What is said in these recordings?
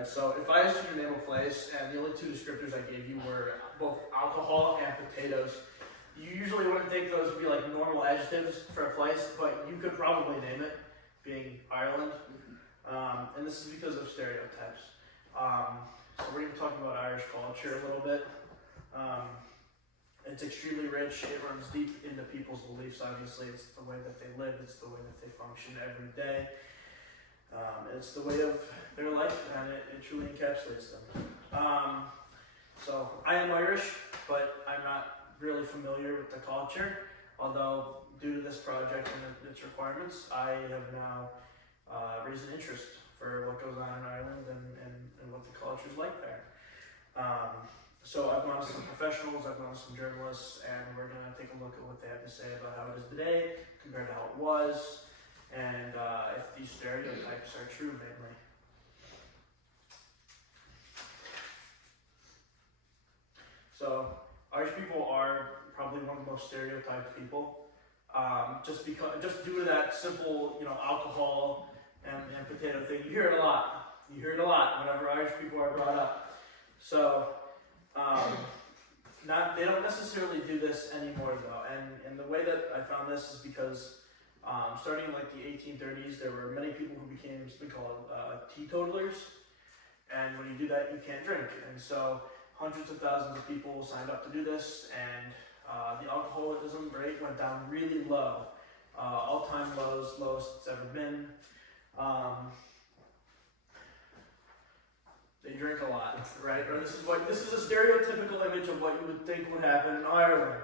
Alright, so if I asked you to name a place and the only two descriptors I gave you were both alcohol and potatoes, you usually wouldn't think those would be like normal adjectives for a place, but you could probably name it, being Ireland. And this is because of stereotypes. So we're going to talk about Irish culture a little bit. It's extremely rich. It runs deep into people's beliefs. Obviously, it's the way that they live. It's the way that they function every day. It's the way of their life, and it truly encapsulates them. So I am Irish, but I'm not really familiar with the culture. Although, due to this project and its requirements, I have now raised an interest for what goes on in Ireland and what the culture is like there. So I've gone to some professionals, I've gone to some journalists, and we're going to take a look at what they have to say about how it is today compared to how it was, and if these stereotypes are true, mainly. So Irish people are probably one of the most stereotyped people, just due to that simple, alcohol and potato thing. You hear it a lot. You hear it a lot whenever Irish people are brought up. So, they don't necessarily do this anymore though. And the way that I found this is because starting in like the 1830s, there were many people who became something called teetotalers. And when you do that, you can't drink. And so hundreds of thousands of people signed up to do this, and the alcoholism rate went down really low. All-time lowest it's ever been. They drink a lot, right? Or this is a stereotypical image of what you would think would happen in Ireland.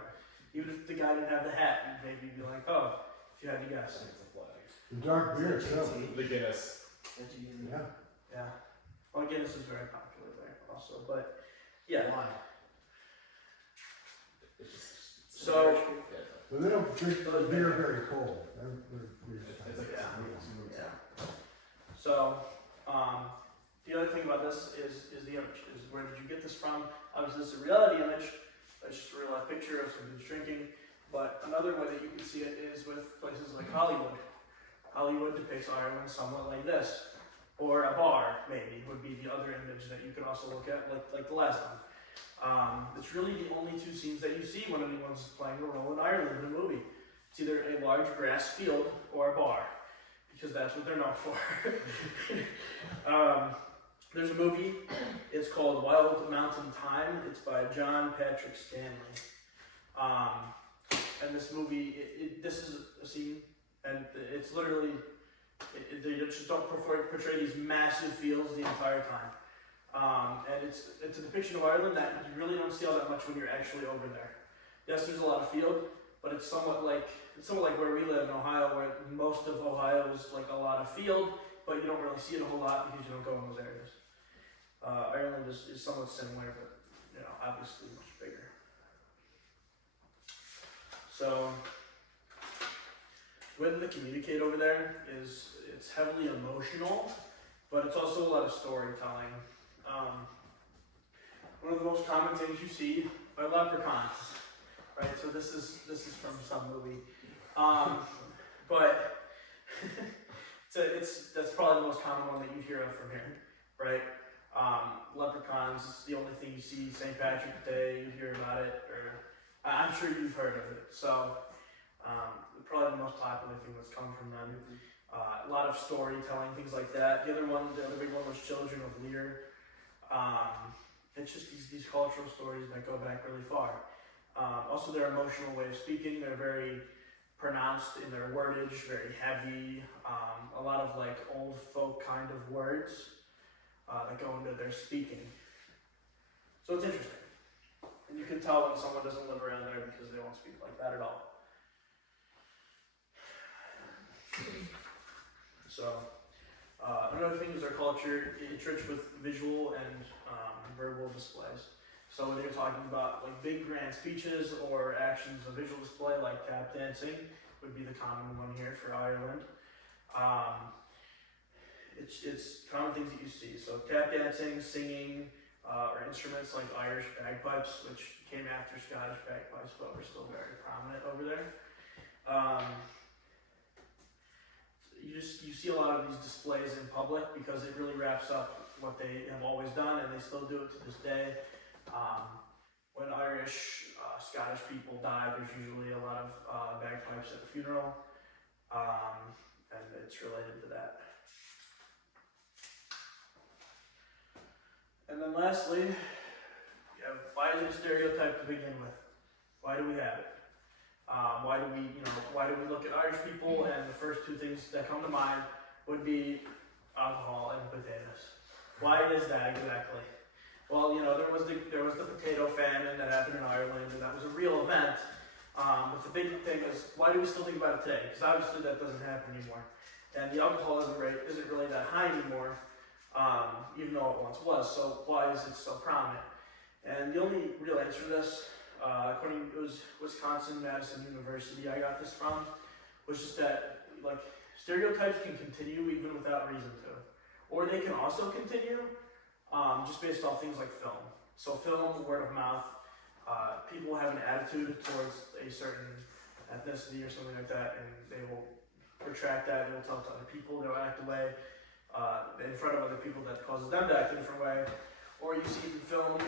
Even if the guy didn't have the hat, you'd maybe be like, oh, if you had to guess. The dark beer itself. The Guinness. Yeah. Yeah. Well, Guinness is very popular there also, but yeah. Why? So, But they don't drink the beer very cold. yeah. So, the other thing about this is the image. Is where did you get this from? Obviously, this is a reality image. That's just a real life picture of some dudes drinking. But another way that you can see it is with places like Hollywood. Hollywood depicts Ireland somewhat like this. Or a bar, maybe, would be the other image that you could also look at, like the last one. It's really the only two scenes that you see when anyone's playing a role in Ireland in a movie. It's either a large grass field or a bar, because that's what they're known for. There's a movie, it's called Wild Mountain Thyme. It's by John Patrick Stanley. And this movie, this is a scene, and it's literally, they just don't portray these massive fields the entire time. And it's a depiction of Ireland that you really don't see all that much when you're actually over there. Yes, there's a lot of field, but it's somewhat like where we live in Ohio, where most of Ohio is like a lot of field, but you don't really see it a whole lot because you don't go in those areas. Ireland is somewhat similar, but obviously much bigger. So, the way that they communicate over there is it's heavily emotional, but it's also a lot of storytelling. One of the most common things you see are leprechauns, right? So this is from some movie, but that's probably the most common one that you hear of from here, right? Leprechauns is the only thing you see. St. Patrick's Day, you hear about it, or I'm sure you've heard of it. So probably the most popular thing that's come from them. A lot of storytelling, things like that. The other big one was Children of Lear. It's just these cultural stories that go back really far. Also, their emotional way of speaking, they're very pronounced in their wordage, very heavy. A lot of like old folk kind of words that go into their speaking. So it's interesting. And you can tell when someone doesn't live around there because they won't speak like that at all. So, another thing is their culture, it's rich with visual and verbal displays. So whether you're talking about like big grand speeches or actions of visual display like tap dancing would be the common one here for Ireland. It's common things that you see. So tap dancing, singing, or instruments like Irish bagpipes, which came after Scottish bagpipes, but were still very prominent over there. You see a lot of these displays in public because it really wraps up what they have always done, and they still do it to this day. When Irish, Scottish people die, there's usually a lot of bagpipes at the funeral, and it's related to that. And then lastly, why is it a stereotype to begin with? Why do we have it? Why do we look at Irish people, and the first two things that come to mind would be alcohol and potatoes? Why is that exactly? Well, there was the potato famine that happened in Ireland, and that was a real event. But the big thing is, why do we still think about it today? Because obviously that doesn't happen anymore, and the alcoholism rate isn't really that high anymore, even though it once was. So why is it so prominent? And the only real answer to this, according to Wisconsin-Madison University, I got this from, was just that stereotypes can continue even without reason to, or they can also continue just based off things like film. So film, word of mouth, people have an attitude towards a certain ethnicity or something like that, and they will retract that. They will tell it to other people. They'll act away in front of other people that causes them to act a different way. Or you see in film,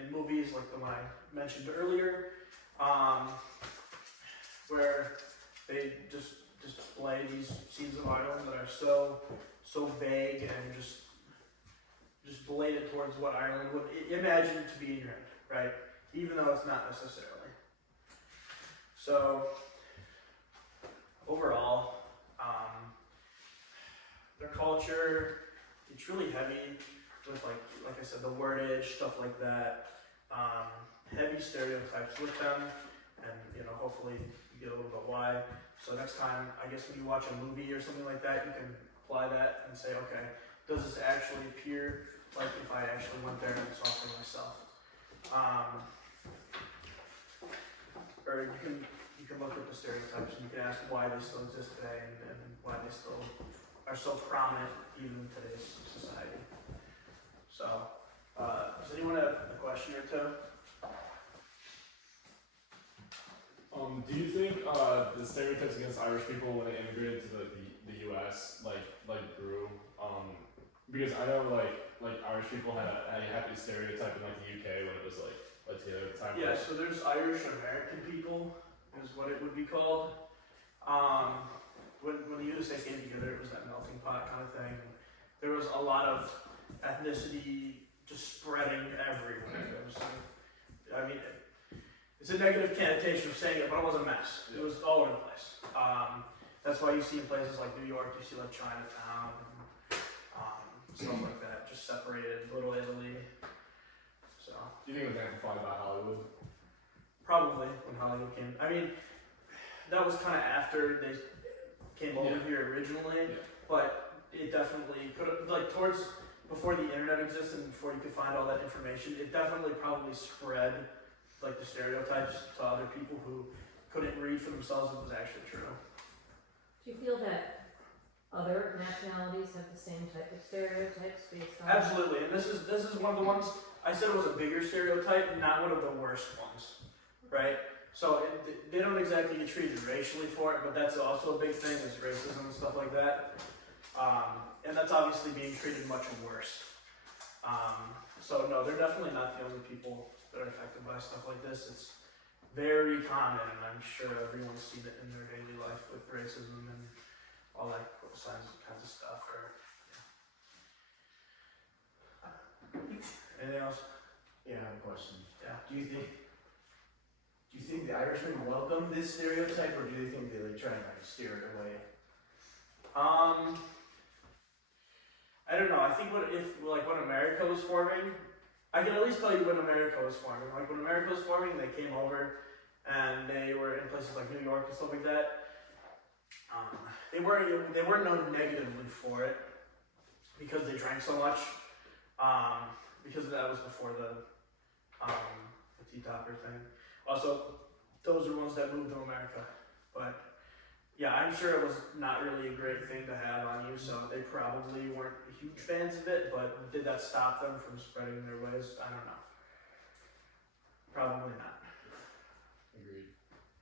in movies like the one I mentioned earlier, where they just display these scenes of Ireland that are so vague and just blatant towards what Ireland would imagine to be in your head, right? Even though it's not necessarily. So overall, their culture, it's really heavy with like I said, the wordage, stuff like that. Heavy stereotypes with them, and hopefully you get a little bit why. So next time, I guess when you watch a movie or something like that, you can apply that and say, okay, does this actually appear like if I actually went there and saw for myself? Or you can look at the stereotypes and you can ask why they still exist today and why they still are so prominent even in today's society. So, does anyone have a question or two? Do you think the stereotypes against Irish people when they immigrated to the U.S. grew? Because I know like Irish people had a happy stereotype in the UK when it was Latino at the time. Yeah, so there's Irish American people is what it would be called. When the USA came together, it was that melting pot kind of thing. There was a lot of ethnicity just spreading everywhere. It was, it's a negative connotation of saying it, but it was a mess. It was all over the place. That's why you see in places like New York, you see like Chinatown, and stuff like that, just separated, Little Italy. So. Do you think it was amplified by Hollywood? Probably when Hollywood came. That was kind of after they came over here originally, but it definitely could have, before the internet existed and before you could find all that information, it definitely probably spread the stereotypes to other people who couldn't read for themselves if it was actually true. Do you feel that other nationalities have the same type of stereotypes based on? Absolutely, and this is one of the ones I said it was a bigger stereotype, not one of the worst ones, right? So they don't exactly get treated racially for it, but that's also a big thing, is racism and stuff like that. And that's obviously being treated much worse. So no, they're definitely not the only people that are affected by stuff like this. It's very common, and I'm sure everyone's seen it in their daily life with racism and all that kinds of stuff. Anything else? Yeah, I have a question. Yeah. Do you think the Irishmen welcome this stereotype, or do you think they try and steer it away? I don't know. I think when America was forming, I can at least tell you when America was forming. Like when America was forming, they came over and they were in places like New York and stuff like that. They weren't known negatively for it because they drank so much. Because that was before the tea topper thing. Also, those are ones that moved to America. But yeah, I'm sure it was not really a great thing to have on you, so they probably weren't huge fans of it, but did that stop them from spreading their ways? I don't know. Probably not. Agreed.